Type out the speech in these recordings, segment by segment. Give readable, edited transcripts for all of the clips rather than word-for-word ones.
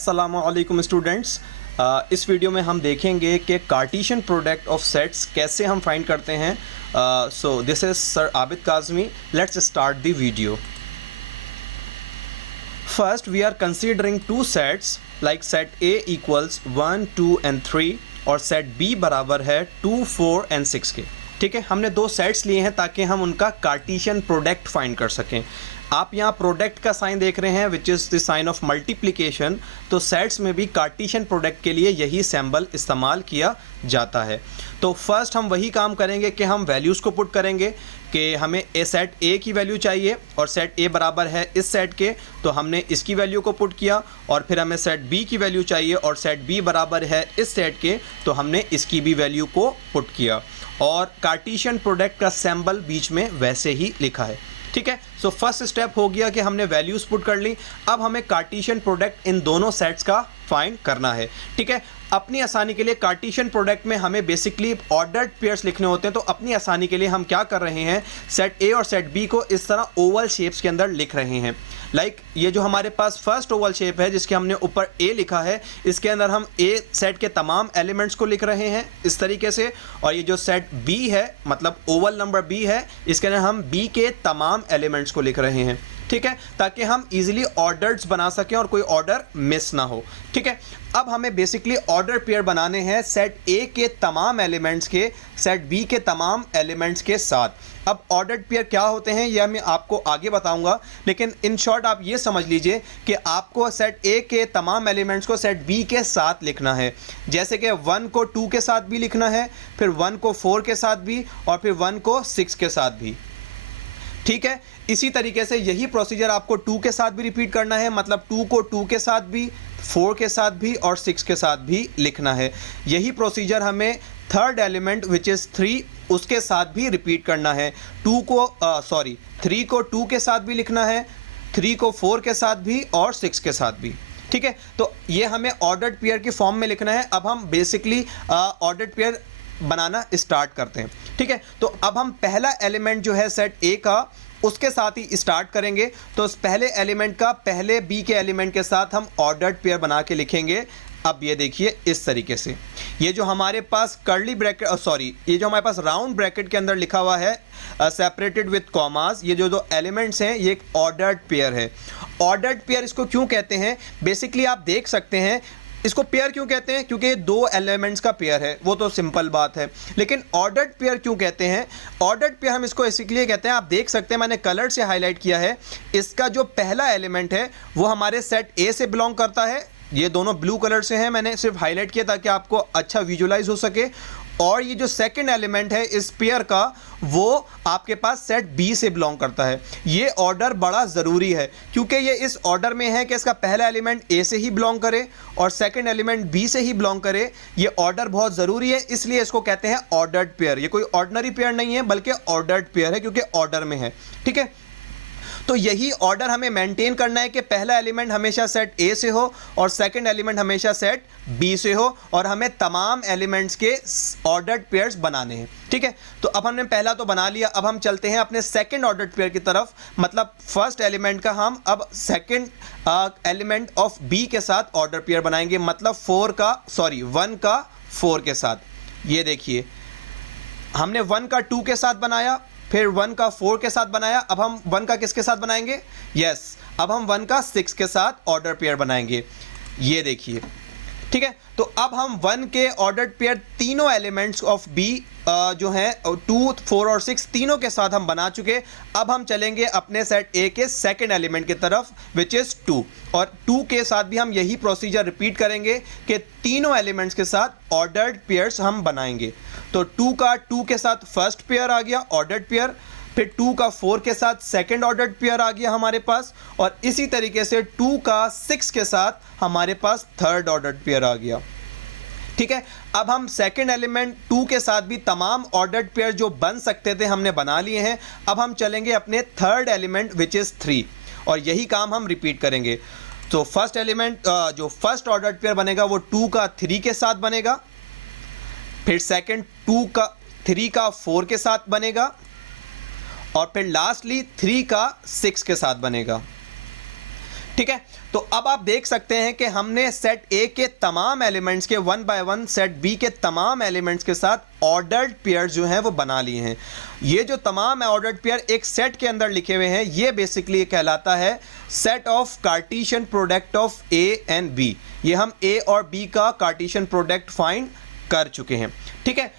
अस्सलामुअलैकुम स्टूडेंट्स। इस वीडियो में हम देखेंगे कि कार्टेशियन प्रोडक्ट ऑफ सेट्स कैसे हम फाइंड करते हैं। So this is sir Abid Kazmi. Let's start the video. First we are considering two sets like set A equals 1, 2 and 3 और सेट B बराबर है 2, 4 एंड 6 के। ठीक है, हमने दो सेट्स लिए हैं ताकि हम उनका कार्टेशियन प्रोडक्ट फाइंड कर सकें। आप यहाँ प्रोडक्ट का साइन देख रहे हैं which is the sign of multiplication. तो सेट्स में भी कार्टेशियन प्रोडक्ट के लिए यही सिंबल इस्तेमाल किया जाता है। तो फर्स्ट हम वही काम करेंगे कि हम वैल्यूज़ को पुट करेंगे कि हमें सेट A की वैल्यू चाहिए और सेट A बराबर है इस सेट के, तो हमने इसकी वैल्यू को पुट किया। और फिर हमें सेट B की वैल्यू चाहिए और सेट B बराबर है इस सेट के, तो हमने इसकी भी वैल्यू को पुट किया। और कार्टेशियन प्रोडक्ट का सिंबल बीच में वैसे ही लिखा है। ठीक है, सो फर्स्ट स्टेप हो गया कि हमने वैल्यूज पुट कर ली। अब हमें कार्टेशियन प्रोडक्ट इन दोनों सेट्स का फाइंड करना है। ठीक है, अपनी आसानी के लिए कार्टेशियन प्रोडक्ट में हमें बेसिकली ऑर्डर्ड पेयर्स लिखने होते हैं। तो अपनी आसानी के लिए हम क्या कर रहे हैं, सेट A और सेट B को इस तरह ओवल शेप्स के अंदर लिख रहे हैं। लाइक ये जो हमारे पास फर्स्ट ओवल शेप है जिसके हमने ऊपर A लिखा है, इसके अंदर हम A सेट के तमाम एलिमेंट्स को लिख रहे हैं इस तरीके से। और ये जो सेट B है, मतलब ओवल नंबर B है, इसके अंदर हम B के तमाम एलिमेंट्स को लिख रहे हैं। ठीक है, ताकि हम इजीली ऑर्डर्स बना सकें और कोई ऑर्डर मिस ना हो। ठीक है, अब हमें बेसिकली ऑर्डर पेयर बनाने हैं सेट A के तमाम एलिमेंट्स के सेट B के तमाम एलिमेंट्स के साथ। अब ऑर्डर्ड पेयर क्या होते हैं यह मैं आपको आगे बताऊंगा, लेकिन इन शॉर्ट आप ये समझ लीजिए कि आपको सेट A के तमाम एलिमेंट्स को सेट B के साथ लिखना है। जैसे कि 1 को 2 के साथ भी लिखना है, फिर 1 को 4 के साथ भी, और फिर 1 को 6 के साथ भी। ठीक है, इसी तरीके से यही प्रोसीजर आपको 2 के साथ भी रिपीट करना है, मतलब 2 को 2 के साथ भी, 4 के साथ भी और 6 के साथ भी लिखना है। यही प्रोसीजर हमें थर्ड एलिमेंट विच इज़ 3 उसके साथ भी रिपीट करना है। 3 को 2 के साथ भी लिखना है, 3 को 4 के साथ भी और 6 के साथ भी। ठीक है, तो ये हमें ऑर्डर्ड पेयर की फॉर्म में लिखना है। अब हम बेसिकली ऑर्डर्ड पेयर बनाना स्टार्ट करते हैं। ठीक है, तो अब हम पहला एलिमेंट जो है सेट A का उसके साथ ही स्टार्ट करेंगे। तो उस पहले एलिमेंट का पहले B के एलिमेंट के साथ हम ऑर्डर्ड पेयर बना के लिखेंगे। अब ये देखिए इस तरीके से, ये जो हमारे पास कर्ली ब्रैकेट ये जो हमारे पास राउंड ब्रैकेट के अंदर लिखा हुआ है सेपरेटेड विद कॉमास, ये जो दो एलिमेंट्स हैं ये एक ऑर्डर्ड पेयर है। ऑर्डर्ड पेयर इसको क्यों कहते हैं, बेसिकली आप देख सकते हैं इसको पेयर क्यों कहते हैं, क्योंकि ये दो एलिमेंट्स का पेयर है, वो तो सिंपल बात है। लेकिन ऑर्डर्ड पेयर क्यों कहते हैं, ऑर्डर्ड पेयर हम इसको इसलिए कहते हैं, आप देख सकते हैं मैंने कलर से हाईलाइट किया है। इसका जो पहला एलिमेंट है वो हमारे सेट A से बिलोंग करता है। ये दोनों ब्लू कलर से हैं, मैंने सिर्फ हाईलाइट किया ताकि आपको अच्छा विजुलाइज हो सके। और ये जो सेकंड एलिमेंट है इस पेयर का, वो आपके पास सेट B से बिलोंग करता है। ये ऑर्डर बड़ा ज़रूरी है क्योंकि ये इस ऑर्डर में है कि इसका पहला एलिमेंट A से ही बिलोंग करे और सेकंड एलिमेंट B से ही बिलोंग करे। ये ऑर्डर बहुत ज़रूरी है, इसलिए इसको कहते हैं ऑर्डर्ड पेयर। ये कोई ऑर्डिनरी पेयर नहीं है बल्कि ऑर्डर्ड पेयर है क्योंकि ऑर्डर में है। ठीक है, तो यही ऑर्डर हमें मेंटेन करना है कि पहला एलिमेंट हमेशा सेट A से हो और सेकंड एलिमेंट हमेशा सेट B से हो, और हमें तमाम एलिमेंट्स के ऑर्डर्ड पेयर्स बनाने हैं। ठीक है, तो अब हमने पहला तो बना लिया, अब हम चलते हैं अपने सेकंड ऑर्डर्ड पेयर की तरफ। मतलब फर्स्ट एलिमेंट का हम अब सेकंड एलिमेंट ऑफ B के साथ ऑर्डर पेयर बनाएंगे, मतलब 1 का 4 के साथ। ये देखिए हमने 1 का 2 के साथ बनाया, फिर 1 का 4 के साथ बनाया। अब हम 1 का किसके साथ बनाएंगे, अब हम 1 का 6 के साथ ऑर्डर पेयर बनाएंगे। ये देखिए, ठीक है, तो अब हम 1 के ऑर्डर्ड पेयर तीनों एलिमेंट्स ऑफ B जो हैं 2, 4 और 6 तीनों के साथ हम बना चुके। अब हम चलेंगे अपने सेट A के सेकंड एलिमेंट की तरफ विच इज़ 2, और 2 के साथ भी हम यही प्रोसीजर रिपीट करेंगे कि तीनों एलिमेंट्स के साथ ऑर्डर्ड पेयर्स हम बनाएंगे। तो 2 का 2 के साथ फर्स्ट पेयर आ गया ऑर्डर्ड पेयर, फिर 2 का 4 के साथ सेकंड ऑर्डर्ड पेयर आ गया हमारे पास, और इसी तरीके से 2 का 6 के साथ हमारे पास थर्ड ऑर्डर्ड पेयर आ गया। ठीक है, अब हम सेकंड एलिमेंट 2 के साथ भी तमाम ऑर्डर्ड पेयर जो बन सकते थे हमने बना लिए हैं। अब हम चलेंगे अपने थर्ड एलिमेंट विच इज़ 3, और यही काम हम रिपीट करेंगे। तो फर्स्ट एलिमेंट जो फर्स्ट ऑर्डर्ड पेयर बनेगा वो 2 का 3 के साथ बनेगा, फिर सेकंड 3 का 4 के साथ बनेगा, और फिर लास्टली 3 का 6 के साथ बनेगा। ठीक है, तो अब आप देख सकते हैं कि हमने सेट ए के तमाम एलिमेंट्स के one by one set B के तमाम एलिमेंट्स के साथ ऑर्डर्ड पेयर जो हैं वो बना लिए हैं। ये जो तमाम ऑर्डर्ड पेयर एक सेट के अंदर लिखे हुए हैं, ये बेसिकली कहलाता है set of Cartesian product of A and B. ये हम ए और बी का कार्टेशियन प्रोडक्ट फाइंड कर चुके हैं। ठीक है,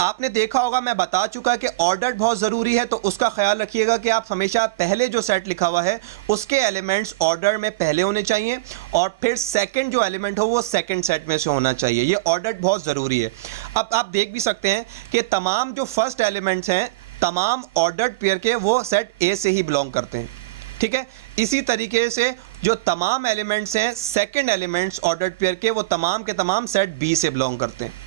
आपने देखा होगा, मैं बता चुका कि ऑर्डर्ड बहुत ज़रूरी है, तो उसका ख्याल रखिएगा कि आप हमेशा पहले जो सेट लिखा हुआ है उसके एलिमेंट्स ऑर्डर में पहले होने चाहिए और फिर सेकंड जो एलिमेंट हो वो सेकंड सेट में से होना चाहिए। ये ऑर्डर्ड बहुत ज़रूरी है। अब आप देख भी सकते हैं कि तमाम जो फर्स्ट एलिमेंट्स हैं तमाम ऑर्डर्ड पेयर के वो सेट ए से ही बिलोंग करते हैं। ठीक है, इसी तरीके से जो तमाम एलिमेंट्स हैं सेकंड एलिमेंट्स ऑर्डर्ड पेयर के वो तमाम के तमाम सेट बी से बिलोंग करते हैं।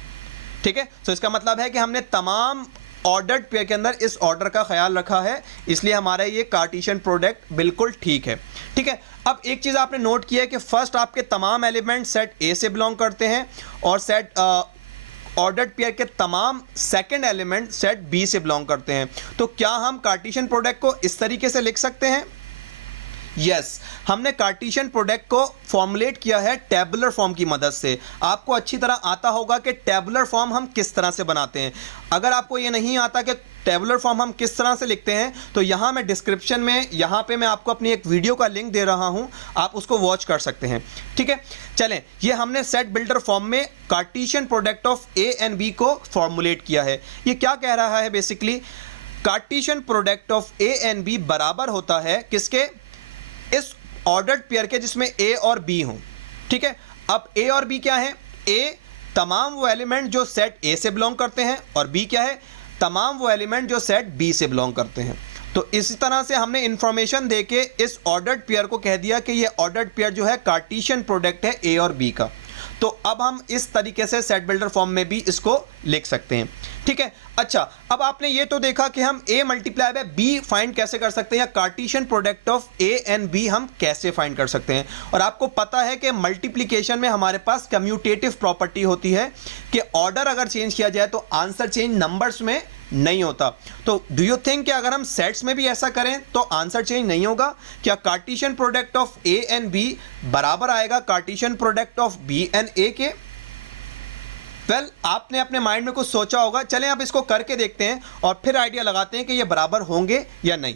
ठीक है, तो इसका मतलब है कि हमने तमाम ऑर्डर्ड पेयर के अंदर इस ऑर्डर का ख्याल रखा है, इसलिए हमारा ये कार्टेशियन प्रोडक्ट बिल्कुल ठीक है। ठीक है, अब एक चीज़ आपने नोट किया है कि फर्स्ट आपके तमाम एलिमेंट सेट ए से बिलोंग करते हैं और सेट ऑर्डर्ड पेयर के तमाम सेकंड एलिमेंट सेट बी से बिलोंग करते हैं। तो क्या हम कार्टेशियन प्रोडक्ट को इस तरीके से लिख सकते हैं? यस, हमने कार्टेशियन प्रोडक्ट को फॉर्मुलेट किया है टेबुलर फॉर्म की मदद से। आपको अच्छी तरह आता होगा कि टेबुलर फॉर्म हम किस तरह से बनाते हैं। अगर आपको ये नहीं आता कि टेबुलर फॉर्म हम किस तरह से लिखते हैं, तो यहाँ मैं डिस्क्रिप्शन में यहाँ पे मैं आपको अपनी एक वीडियो का लिंक दे रहा हूँ, आप उसको वॉच कर सकते हैं। ठीक है, चलें, ये हमने सेट बिल्डर फॉर्म में Cartesian product of A and B को फॉर्मुलेट किया है। ये क्या कह रहा है? Basically Cartesian product of A and B बराबर होता है किसके? इस ऑर्डर्ड पेयर के जिसमें ए और बी हों। ठीक है, अब ए और बी क्या है? ए तमाम वो एलिमेंट जो सेट ए से बिलोंग करते हैं और बी क्या है? तमाम वो एलिमेंट जो सेट बी से बिलोंग करते हैं। तो इसी तरह से हमने इंफॉर्मेशन देके इस ऑर्डर्ड पेयर को कह दिया कि ये ऑर्डर्ड पेयर जो है कार्टेशियन प्रोडक्ट है ए और बी का। तो अब हम इस तरीके से सेट बिल्डर फॉर्म में भी इसको लिख सकते हैं। ठीक है, अच्छा, अब आपने ये तो देखा कि हम a multiply by b find कैसे कर सकते हैं या Cartesian product of a and b हम कैसे फाइंड कर सकते हैं। और आपको पता है कि मल्टीप्लिकेशन में हमारे पास कम्यूटेटिव प्रॉपर्टी होती है कि ऑर्डर अगर चेंज किया जाए तो आंसर चेंज नंबर्स में नहीं होता। तो डू यू थिंक कि अगर हम सेट्स में भी ऐसा करें तो आंसर चेंज नहीं होगा? क्या Cartesian product of A and B बराबर आएगा Cartesian product of B and A के? वेल, आपने अपने माइंड में कुछ सोचा होगा। चलें अब इसको करके देखते हैं और फिर आइडिया लगाते हैं कि ये बराबर होंगे या नहीं।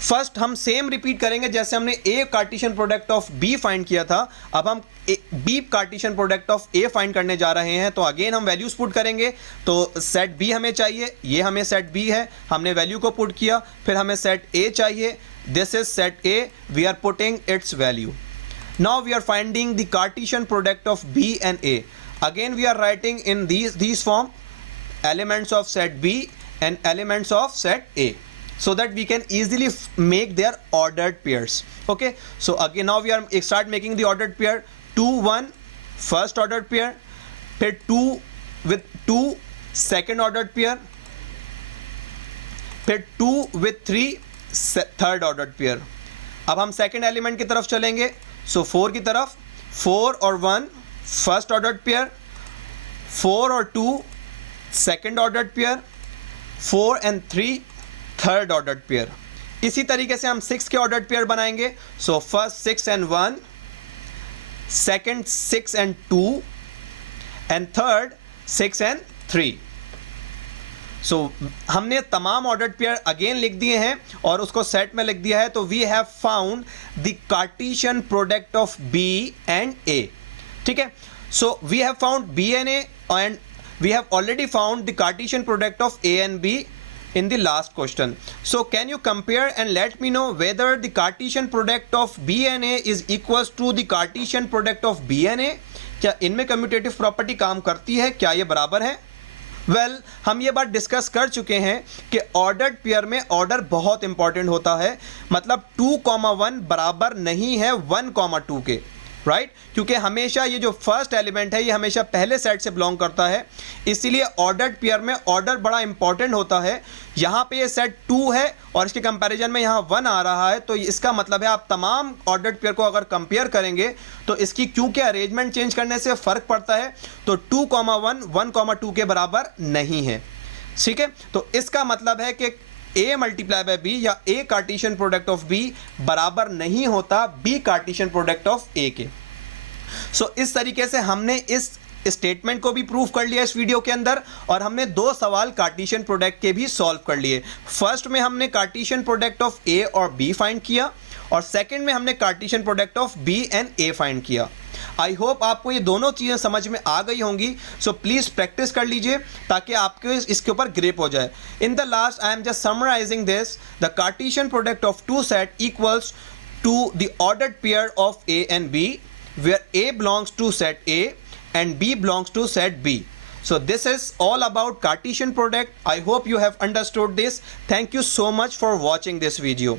फर्स्ट हम सेम रिपीट करेंगे जैसे हमने A Cartesian product of B find किया था। अब हम B Cartesian product of A find करने जा रहे हैं। तो अगेन हम वैल्यूज पुट करेंगे। तो सेट बी हमें चाहिए, ये हमें सेट बी है, हमने वैल्यू को पुट किया। फिर हमें सेट ए चाहिए, this is set A, we are putting its value. Now we are finding the Cartesian product of B and A. Again we are writing in these form elements of set B and elements of set A, so that we can easily make their ordered pairs. Okay, so again now we are start making the ordered pair 2 1 first ordered pair, फिर 2 with 2 second ordered pair, फिर 2 with 3 third ordered pair। अब हम second element की तरफ चलेंगे। सो 4 की तरफ 4 और 1 फर्स्ट ऑर्डर्ड पेयर, 4 और 2 second ordered pair, 4 and 3 third ordered pair. इसी तरीके से हम 6 के ऑर्डर्ड पेयर बनाएंगे। So first 6 and 1, second 6 and 2 and third 6 and 3। सो हमने तमाम ऑर्डर्ड पेयर अगेन लिख दिए हैं और उसको सेट में लिख दिया है। तो we have found the Cartesian product of B and A. ठीक है, so we have found B and A and we have already found the Cartesian product of A and B in the last question. So can you compare and let me know whether the Cartesian product of B and A is equals to the Cartesian product of B and A? क्या इनमें commutative property काम करती है? क्या ये बराबर है? Well, हम ये बात डिस्कस कर चुके हैं कि ऑर्डर्ड पेयर में ऑर्डर बहुत इंपॉर्टेंट होता है। मतलब 2,1 बराबर नहीं है 1,2 के, राइट? क्योंकि हमेशा ये जो फर्स्ट एलिमेंट है ये हमेशा पहले सेट से बिलोंग करता है, इसीलिए ऑर्डर्ड पेयर में ऑर्डर बड़ा इंपॉर्टेंट होता है। यहाँ पे ये सेट 2 है और इसके कंपैरिजन में यहाँ 1 आ रहा है, तो इसका मतलब है आप तमाम ऑर्डर्ड पेयर को अगर कंपेयर करेंगे तो इसकी क्योंकि अरेंजमेंट चेंज करने से फ़र्क पड़ता है, तो 2,1 1,2 के बराबर नहीं है। ठीक है, तो इसका मतलब है कि ए मल्टीप्लाई बाय बी या ए कार्टेशियन प्रोडक्ट ऑफ बी बराबर नहीं होता बी कार्टेशियन प्रोडक्ट ऑफ ए के। सो इस तरीके से हमने इस स्टेटमेंट को भी प्रूव कर लिया इस वीडियो के अंदर, और हमने दो सवाल कार्टेशियन प्रोडक्ट के भी सॉल्व कर लिए। फर्स्ट में हमने कार्टेशियन प्रोडक्ट ऑफ ए और बी फाइंड किया, और सेकंड में हमने Cartesian product of B and A find किया। आई होप आपको ये दोनों चीज़ें समझ में आ गई होंगी। सो प्लीज़ प्रैक्टिस कर लीजिए ताकि आपके इसके ऊपर ग्रिप हो जाए। In the last I am just summarising this, the Cartesian product of two set equals to the ordered pair of A and B, where A belongs to set A and B belongs to set B. So this is all about Cartesian product. I hope you have understood this. Thank you so much for watching this video.